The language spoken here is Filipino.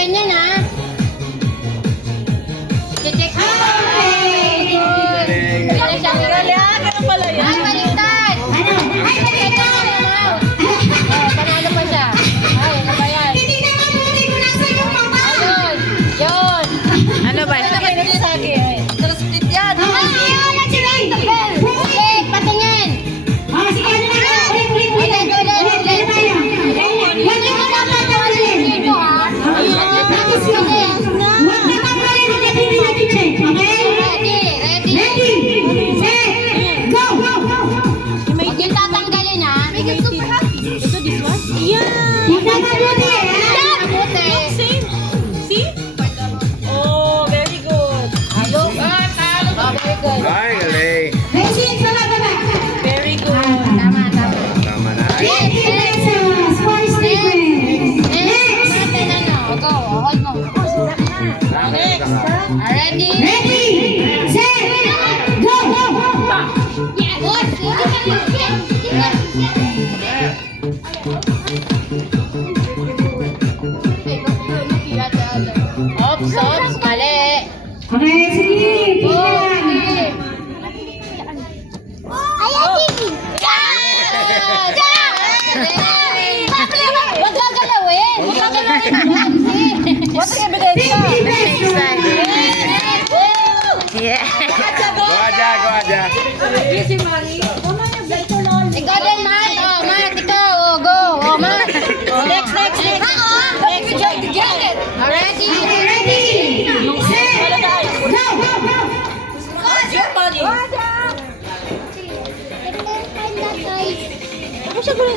ganyan ha. Check mo. Ganun pala yan. Ay, baliktad. Ay, baliktad. Panalo pa siya. Ay, ano ba yan? Ayun. Yun. Ano ba? Split yan. Okay, patingin. Huwag yung tatanggalin ha. Ito, this one? Yeah. Same. See? Oh, very good. Oh, very good. Ay, galing. Very good. Tama. Tama na. Go, hold mo. Next. Ready? Oops, mali. Huwag gagalawin. Huwag gagalawin. What's the evidence? Yeah. Go aja. Ikaw din, Matt. Oh, Matt, ikaw. Oh, go. Oh, Matt. Next. Ready? Your money. Ako siya gulo.